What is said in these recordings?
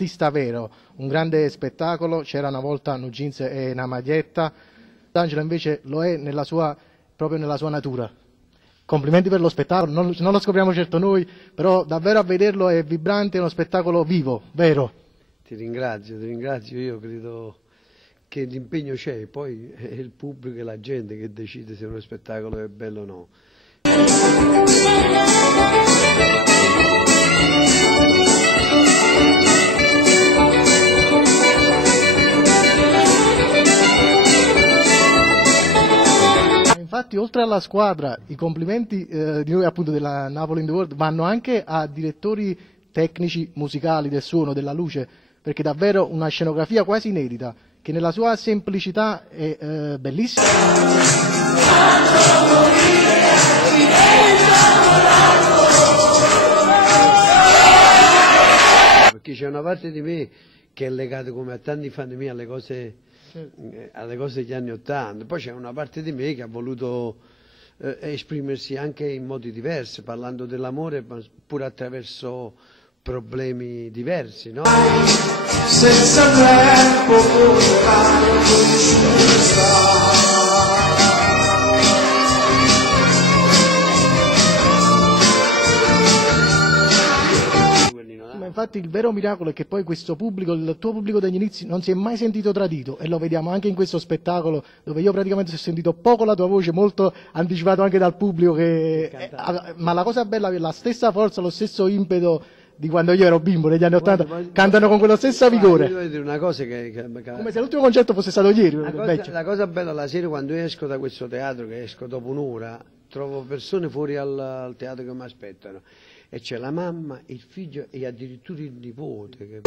artista vero, un grande spettacolo, c'era una volta un jeans e una maglietta, D'Angelo invece lo è proprio nella sua natura. Complimenti per lo spettacolo, non lo scopriamo certo noi, però davvero a vederlo è vibrante, è uno spettacolo vivo, vero. Ti ringrazio, io credo che l'impegno c'è, poi è il pubblico e la gente che decide se uno spettacolo è bello o no. Infatti, oltre alla squadra, i complimenti di noi appunto della Napoli in the World vanno anche a direttori tecnici musicali del suono, della luce, perché davvero una scenografia quasi inedita, che nella sua semplicità è bellissima. Perché c'è una parte di me che è legata, come a tanti fan di me, alle cose degli anni '80, poi c'è una parte di me che ha voluto esprimersi anche in modi diversi, parlando dell'amore, ma pure attraverso problemi diversi, no? Senza tempo Infatti il vero miracolo è che poi questo pubblico, il tuo pubblico degli inizi, non si è mai sentito tradito, e lo vediamo anche in questo spettacolo, dove io praticamente ho sentito poco la tua voce, molto anticipato anche dal pubblico, ma la cosa bella è la stessa forza, lo stesso impeto di quando io ero bimbo negli anni '80, cantano con quello stesso vigore. Devo dire una cosa come se l'ultimo concerto fosse stato ieri. La cosa bella la sera, quando io esco da questo teatro, che esco dopo un'ora, trovo persone fuori al teatro che mi aspettano, e c'è la mamma, il figlio e addirittura il nipote che...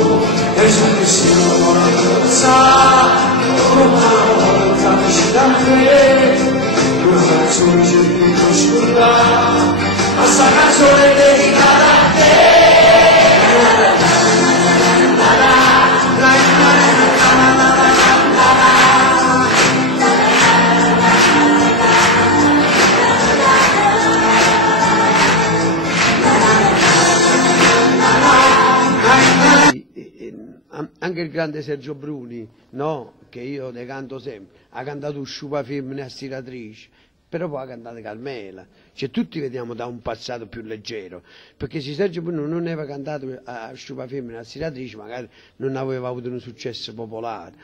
Anche il grande Sergio Bruni, no? Che io ne canto sempre, ha cantato Sciupa Femmine a Stiratrice, però poi ha cantato Carmela, cioè tutti vediamo da un passato più leggero, perché se Sergio Bruni non aveva cantato a Sciupa Femmine a Stiratrice magari non aveva avuto un successo popolare.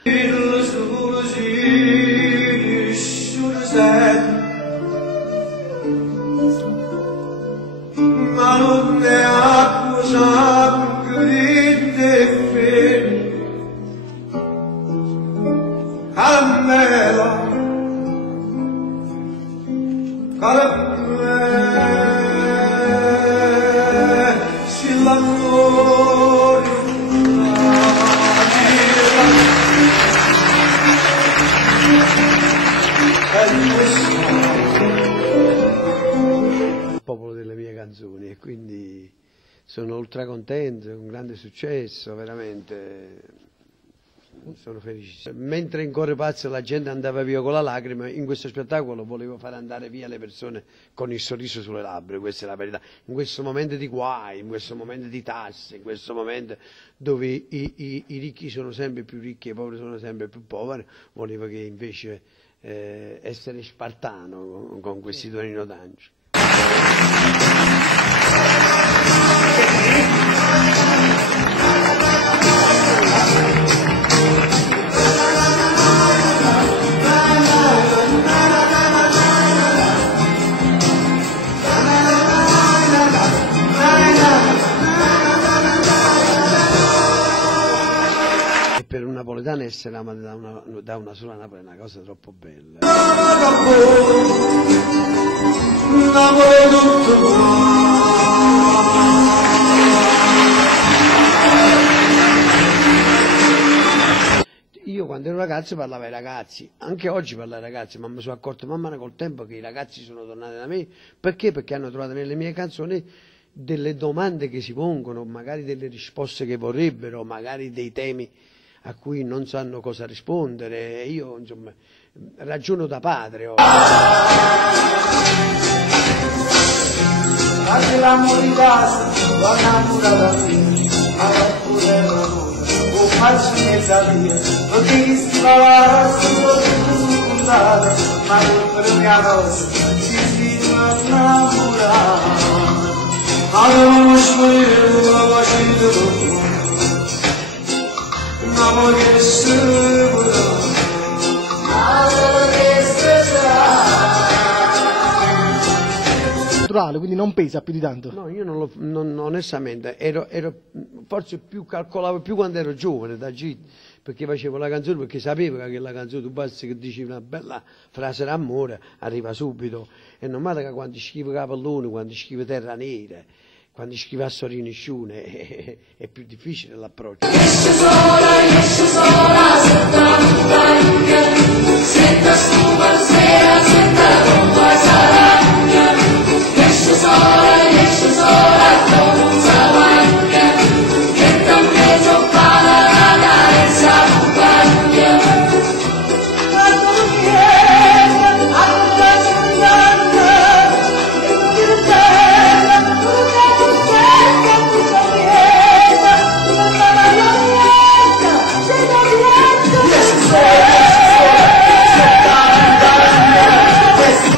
Ma non ne accusa gride Carmela, si l'amore il popolo delle mie canzoni, e quindi sono ultra contento, è un grande successo, veramente. Sono felicissimo. Mentre in Corre Pazzo la gente andava via con la lacrima, in questo spettacolo volevo far andare via le persone con il sorriso sulle labbra, questa è la verità. In questo momento di guai, in questo momento di tasse, in questo momento dove i ricchi sono sempre più ricchi e i poveri sono sempre più poveri, volevo che invece essere spartano con questi Tonino D'Angelo. Per un napoletano essere amato da una sola Napoli è una cosa troppo bella. Io quando ero ragazzo parlavo ai ragazzi, anche oggi parlo ai ragazzi, ma mi sono accorto man mano col tempo che i ragazzi sono tornati da me. Perché? Perché hanno trovato nelle mie canzoni delle domande che si pongono, magari delle risposte che vorrebbero, magari dei temi a cui non sanno cosa rispondere, e io insomma ragiono da padre. Anche l'amore di casa, la natura da fine, ma pure l'amore. faccio mezza via, non ti stava scusare, ma per mia rosa si innamorare. Avevamo scoperto la pace di tuo, una voglia sicura. Quindi non pesa più di tanto. No, io onestamente ero forse calcolavo più quando ero giovane da Git, perché facevo la canzone, perché sapevo che la canzone tu basta che dici una bella frase d'amore arriva subito, e non male che quando scrivo Capellone, quando scrivo Terra Nera, quando scrivo a Sorino Sciune è più difficile l'approccio.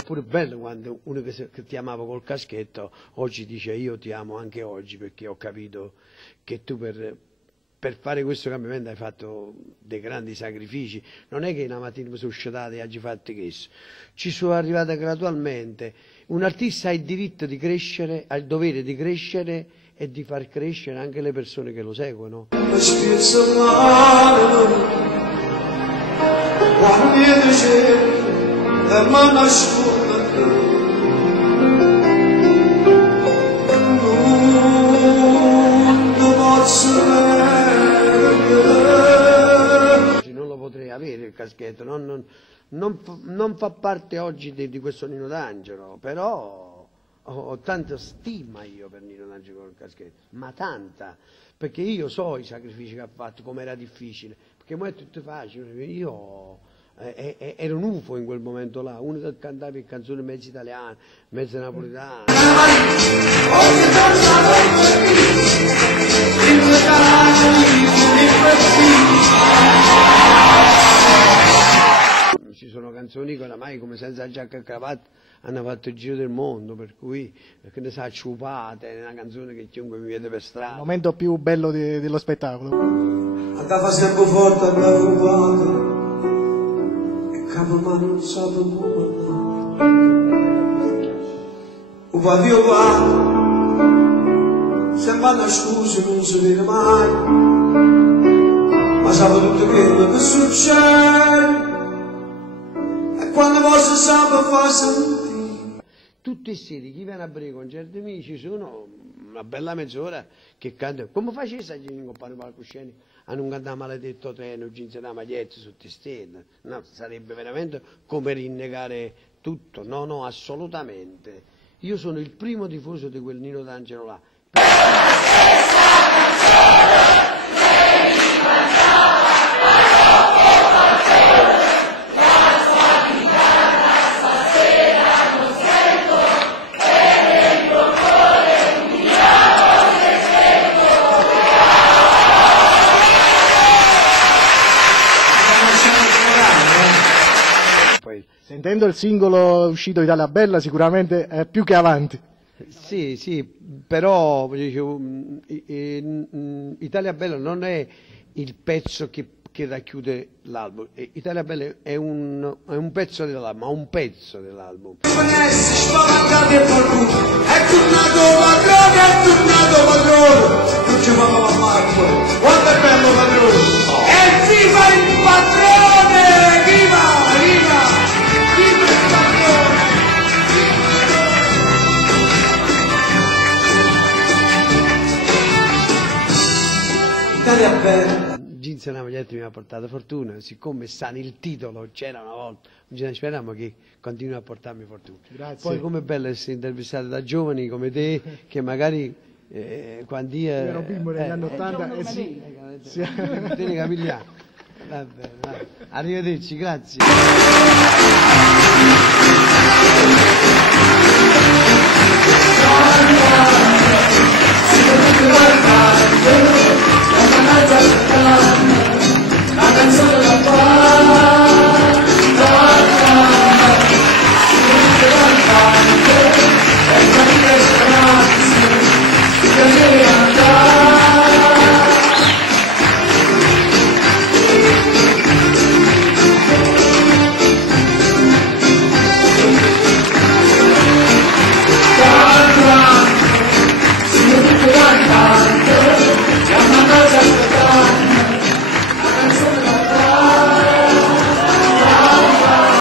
Pure bello quando uno che ti amava col caschetto oggi dice io ti amo anche oggi, perché ho capito che tu per fare questo cambiamento hai fatto dei grandi sacrifici. Non è che una mattina mi sono sciatato e oggi fatto questo, ci sono arrivata gradualmente. Un artista ha il diritto di crescere, ha il dovere di crescere e di far crescere anche le persone che lo seguono. Ma nascono non lo potrei avere il caschetto, non fa parte oggi di questo Nino D'Angelo, però ho tanta stima io per Nino D'Angelo col caschetto, ma tanta, perché io so i sacrifici che ha fatto, com'era difficile, perché mo è tutto facile, io ero un UFO in quel momento là, uno che cantava in canzoni mezzo italiane, mezzo napoletane. Ci sono canzoni che oramai come senza giacca e cravatta hanno fatto il giro del mondo, per cui che ne sa, Ciupate, è una canzone che chiunque mi vede per strada. Il momento più bello dello spettacolo. Andava sempre forte, andava rubato, capo ma non so come. Un paio qua, sembrano scuse, non si vede mai, ma sa tutto quello che succede. Quando posso sempre far sentire. Tutti i siti, chi viene a bere i concerti miei, ci sono una bella mezz'ora che canta. Come facessi a dire un compagno palcoscenico a non cantare maledetto treno, ginze da maglietta su te stelle? No, sarebbe veramente come rinnegare tutto. No, no, assolutamente. Io sono il primo tifoso di quel Nino D'Angelo là. Sentendo il singolo uscito Italia Bella sicuramente è più che avanti. Sì, sì, però dicevo, Italia Bella non è il pezzo che racchiude l'album. Italia Bella è un pezzo dell'album, ma un pezzo dell'album. È tornato padrone, non ci fanno la macchina, quanto è bello padrone! E viva il padrone! Viva, viva, viva il padrone! Italia Bella. Ginze una maglietta mi ha portato fortuna, siccome sta nel titolo, c'era una volta, speriamo che continui a portarmi fortuna. Grazie. Poi com'è bello essere intervistato da giovani come te, che magari quando io ero bimbo negli anni 80, sì. Te ne capigliamo. Va bene, va. Arrivederci, grazie. Thank you.